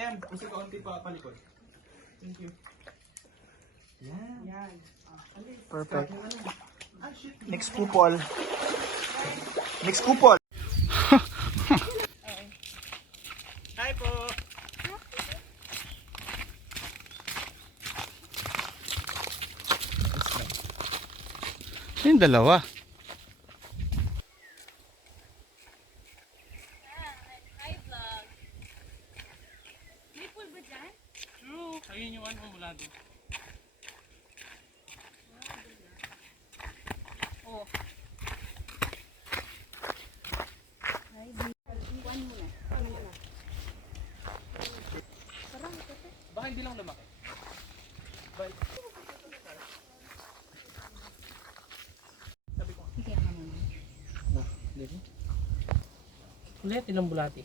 And, kasi kaunti pa palikod. Thank you. Yan. Perfect. Next kupol. Next kupol. Hi po! Yung dalawa. Hi, vlog. May pool ba dyan? True. Ayun yung ano mula doon. Oh. One muna. Baka hindi lang lumaki. Bye. Sabi ko. Hindi ka naman. Ulit, ilang bulati.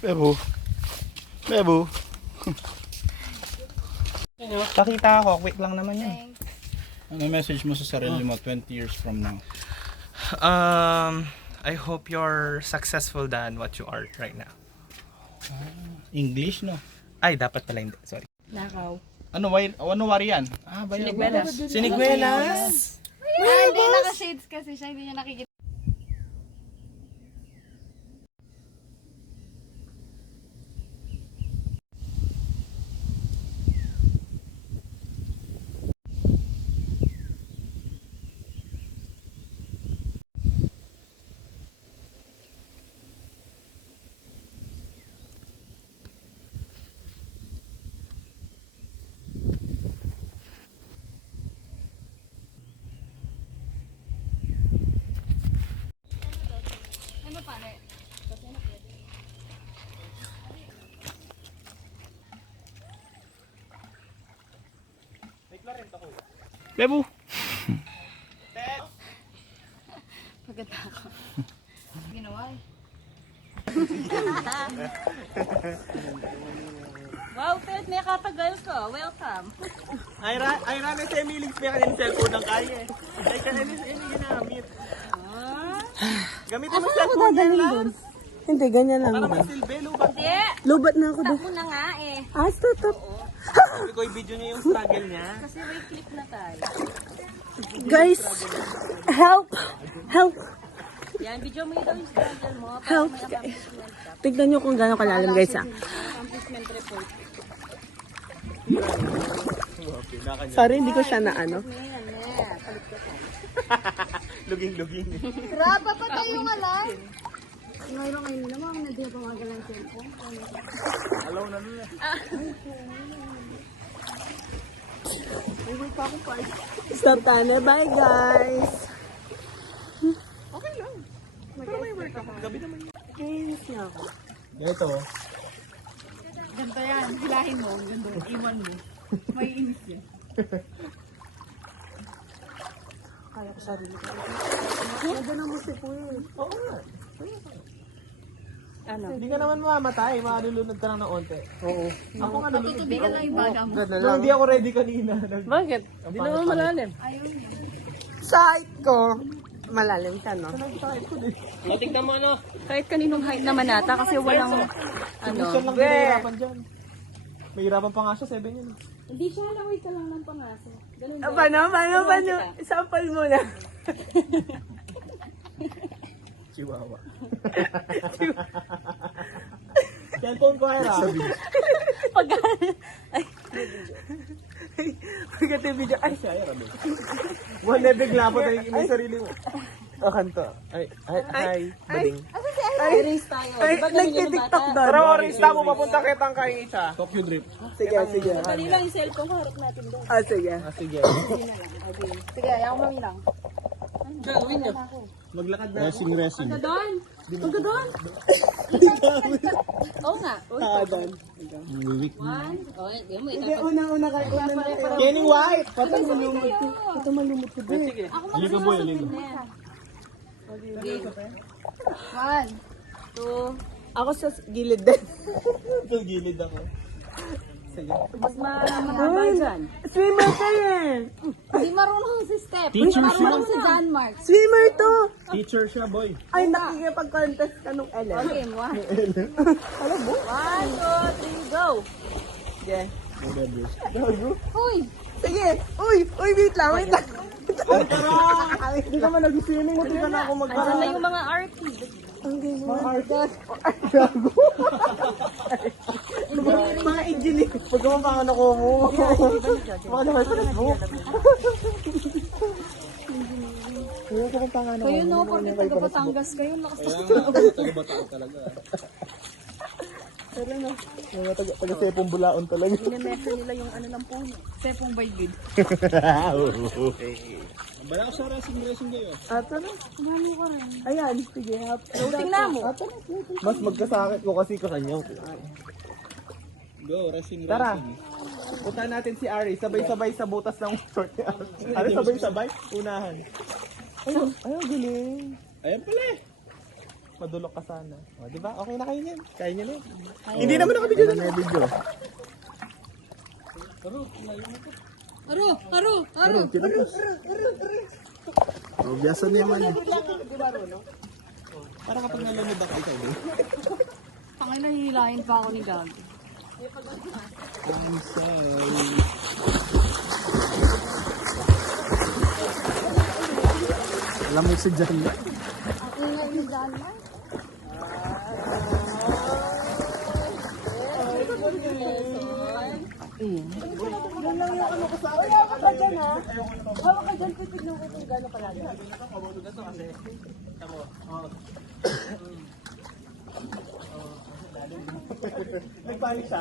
Bebo. Bebo. Nakita ako, quick lang naman yan. Thanks. Ano message mo sa sarili mo 20 years from now? I hope you're successful than what you are right now. English, no? Ay, dapat pala hindi. Sorry. Nakaw. Ano wari yan? Sinigwelas. Siniguelas! Hindi, naka-shades kasi siya. Hindi niya nakikita. Ano pa, ne? Kasi ano pwede? Bebo! Pagkata ako. Ginawa eh. Wow, Ted, may katagal ko. Welcome. Ay, Rana, sa Emilix pa kanina cellphone ng kaya eh. Ay, kanina ginamit. Gamitin mo cellphone niya, Lars. Hindi, ganyan lang. Para magsilbi, lubat. Hindi. Lubat na ako Stop doon. mo na nga eh. Ah, stop. Sabi ko, i-video niya yung struggle niya. Kasi may clip na tayo. Guys, help! Help! Yan, video mo yun daw yung struggle mo. Para Help. may accomplishment ka. Tignan nyo kung gano'ng kalalim guys ah. Accomplishment report. Sorry, hindi ko siya na ano. Palit ko siya. Luging-luging. Graba pa tayo nga lang. Ngayon naman ako na di pumagal ang cellphone. Alaw na nila. Stop tane. Bye guys! Okay lang. Pero may work ako. Gabi naman yun. Kainis na ako. Ito. Ganda yan. Hilahin mo. Ganda. Iwan mo. May inis yan. Kaya ko sarili ko. Ganda na mo si Puy. Oo nga. Ano? Hindi ka naman mamamatay. Malulunod ka lang ng onte. Oo. Ako nga nalulunod. Tutubigan lang yung baga mo. Nung hindi ako ready kanina. Bakit? Hindi naman malalim. Ayun niya. Side ko. Malalim siya, no? O, tignan mo ano. Kahit kaninong height naman nata kasi walang ano. Gusto lang mahirapan dyan. Mahirapan pa nga siya, 7 yun. Hindi siya laway ka lang ng pangaso. Ganun ba? Paano? Sample mo na. Chihuahua. Cellphone ko, Ira. Pag... Ay. Pagkat yung video. Ay, One na bigla po tayo may sarili mo. O, kanto. Ay, bading. I-race tayo. ay, Diba ganun yung nagtitiktok bata? doon. Tara, Orista mo, papunta kitang kay Isa. Tokyo Drift. Sige. Dali lang yung cellphone ko, harap natin doon. Ah, sige. Sige. Sige, ayaw mo lang. Gawin niyo. Maglakad na. Racing. Doon! Punta doon! Oo nga. Week. One. Oh, di mo Hindi, ito. una kayo. Kenny White! Patay malumot ko. Ito malumot ko din. Sige. Ligo boy, ligo. One. Two. Ako sa gilid din. Ito gilid ako. sa'yo. Mas mahaba dyan. Swimmer ka eh. Hindi marunong si Steph. Hindi Teacher marunong si John Mark. Swimmer to. Teacher siya, boy. Ay, nakikipag-contest ka nung Ellen. Okay, 1, 2, 3, go! Yeah. Uy! Sige. Uy, wait lang. Hindi ka man nag-swimming, hindi ka na ako Asan na yung mga artist? Mga engineer. Pagkamangan ako mo. Baka naman sa Facebook. Kaya ka pangalan ako. Kayo no, porque taga Batangas kayo. Lakas Taga-bataan talaga. Mga taga-sepong bulaon talaga. Inemeasure nila yung ano ng puno. Sepong baygid. Bala ko sa racing kayo. Ato na. Kumano ka rin. Ayan, sige. Routing na mo. Mas magkasakit ko kasi kakanyaw. Go, racing. Tara. Punta natin si Ari. Sabay-sabay sa butas ng short ni Ari. Ari, sabay-sabay. Unahan. Ayun, galing. Ayan pala eh. Madulok ka sana. O, di ba? Okay na kayo niyan. Kaya niyo na. Hindi naman nakabidyo na. Video. Aro! Biasa na naman. Para kapag nalamod ako ikaw din. Pangay na hihilahin pa ako ni Gag. I'm sorry. Alam mo si John. Ang ingay ni John Mark. Hawak ka dyan ha. Hawak ka dyan. Titignan ko kung gano'n kalala. Nagpanik siya.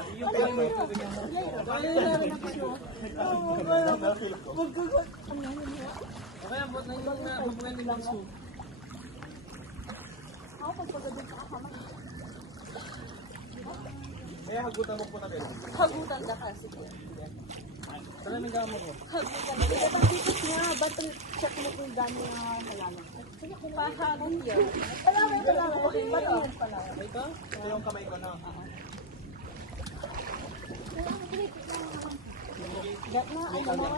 Kaya hagutan mo po na kayo. Hagutan ka kasi. Saan ang gamo ko? Hagutan ka. Ito ang titik niya. Ba't ang check mo kung gano'n yung kalala? Sige kung pahagon yun. Palaway. Ba't yung palaway? Ito? Ito yung kamay ko na. Gat na, ano mo?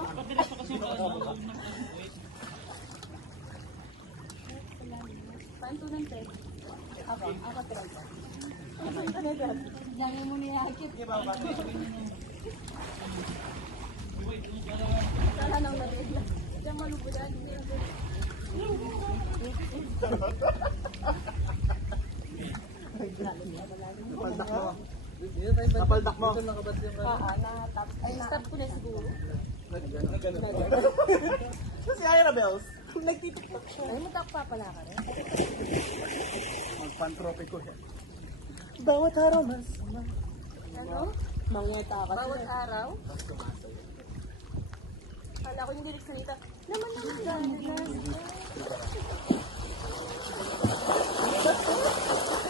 Pantunan tayo. Ako talaga. Diyan mo niyakit. Sala nang nabigla. Diyan malubudan. Napaldak mo. Ay, stop ko na siguro. Si Ira Bells. Ay, matakpa pala ka rin. Magpantropiko siya. Bawat araw mas. Ano? Mangweta ka. Bawat araw. Kala ko yung direct salita. Naman.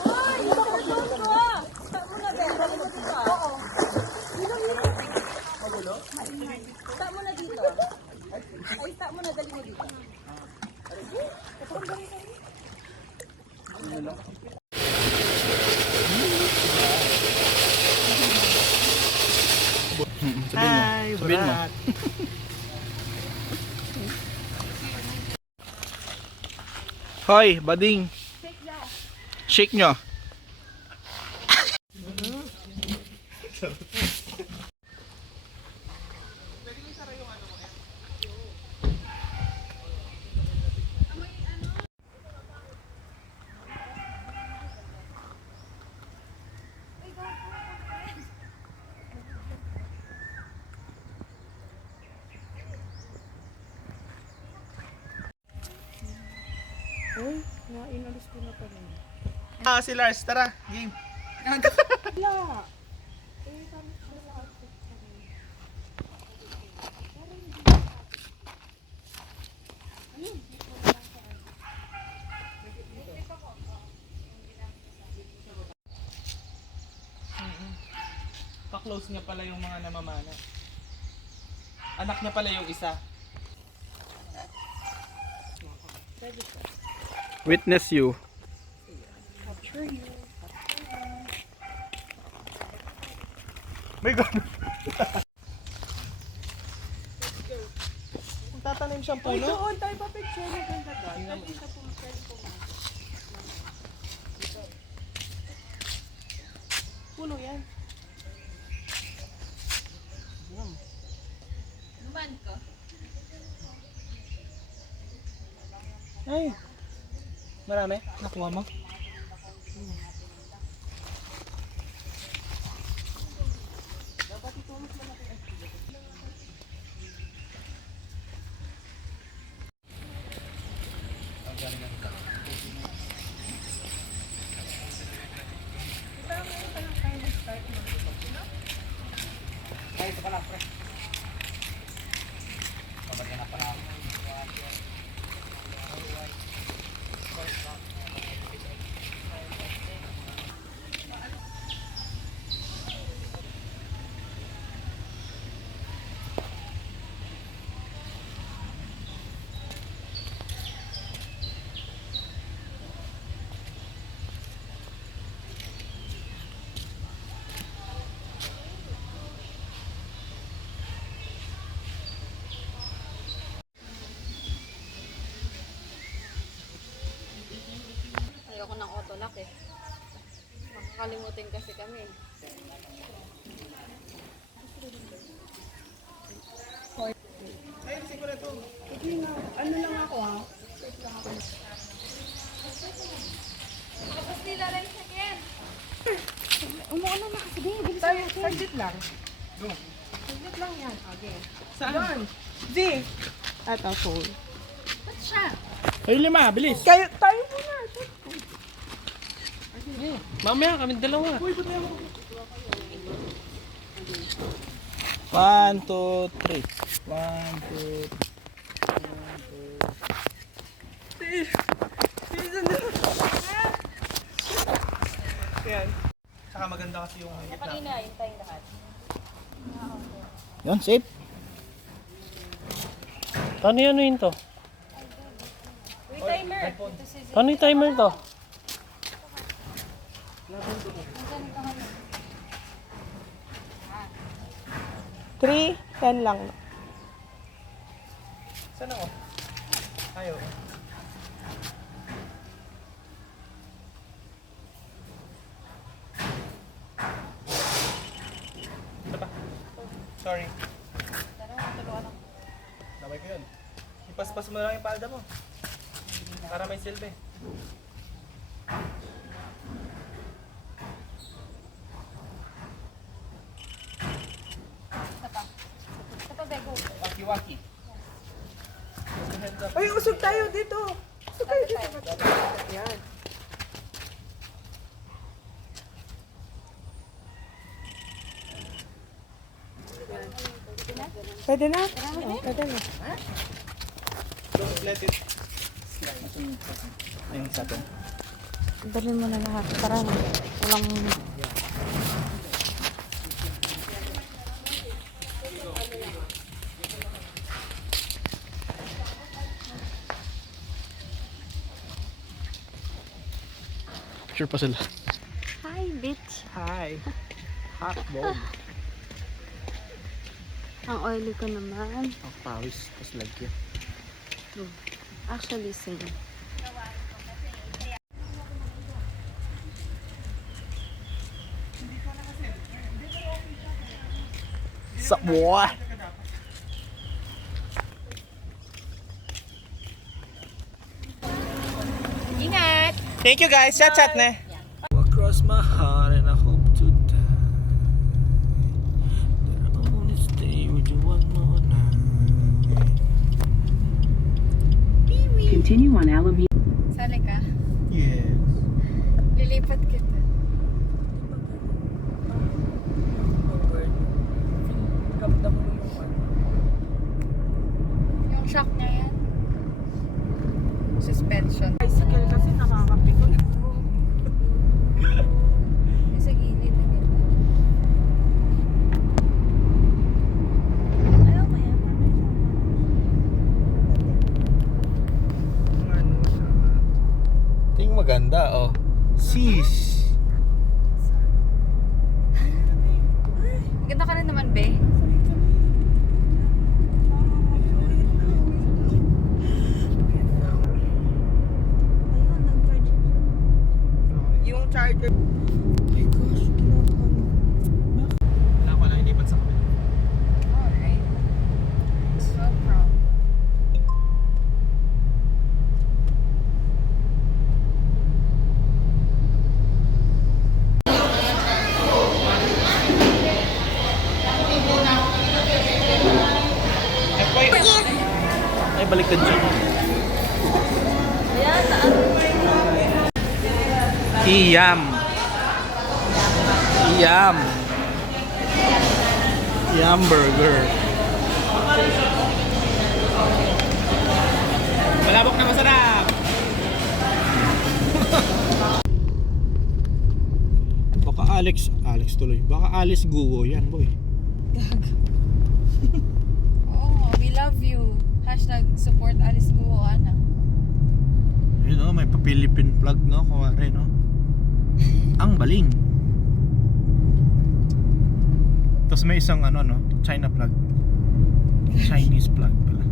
Ay, bakit doon ko ah? Stop mo na, Ben. Dali mo dito ah. Oo. Stop mo na dito. Ay, stop mo na. Dali mo dito. Sabihin mo. Hoy, bading. Shake nyo. Si Lars, tara, game. Pa-close niya pala yung mga namamana. Anak niya pala yung isa. Witness you. May gano'n. Kung tatanim siyang Uy, puno. doon tayo pa picture. Maganda doon. Pwede sa picture ko. Puno yan. Naman ko. Ay. Marami. Nakuha mo? Ayoko ng autolock eh. Makakalimutin kasi kami. Sige nga. Ano lang ako ah. Tapos nila rin sa akin. Umuulan na kasi. Bilis Tayo, saglit lang. Saglit lang yan. Okay. Saan? Z. At ako. Ba't siya? Ay, 5, bilis! Tayo muna. Mamaya kami dalawa. 1, 2, 3. 1, 2, 3. Ayan. Saka maganda kasi yung gitna. Hintay lahat. Yan, safe. Paano yan yun to? Uy, timer! Paano yung timer to? Three, 10 lang. Saan ako? Ayaw. Ito ba? Sorry. Naway ko yun. Ipaspas mo lang yung palda mo. Para may silbi. Waki-waki. Uy, usog tayo dito. Usog tayo dito. Yan. Pwede na? Oo, pwede na. Don't let it. Ayun sa atin. Dalhin mo na lahat. Para walang... Sure pa sila. Hi, bitch! Hi. Hot dog. Ang oily ko naman. Ang pawis, tapos lagyan. Actually, same. Sup, boy? Ingat! Thank you guys. Chat na. Across my heart and I hope to die that I only stay with you one more night. Continue on Alameda. Sali ka. Yes. Lilipat kita. Ramdam mo yung ano. Yung shock niya yan. Suspension. Bicycle kasi nakakapikon. Yung sa gilid na ganyan. Ayaw mo yan. Tingin maganda, oh. Sheesh. Ganda yung charger. Wala ko lang ilipat sa kabila. Alright. No problem. Ay, baliktad siya. Iyam. Iyam. Iyam burger. Malabok na masarap. Baka Alex tuloy. Baka Alice Guo yan, boy. Oh, we love you. Hashtag support Alice Guo, Ana. Yun know, may pa-Philippine flag, no? Kuwari, no? Ang baling. Tapos may isang ano, no? China flag. Chinese flag pala.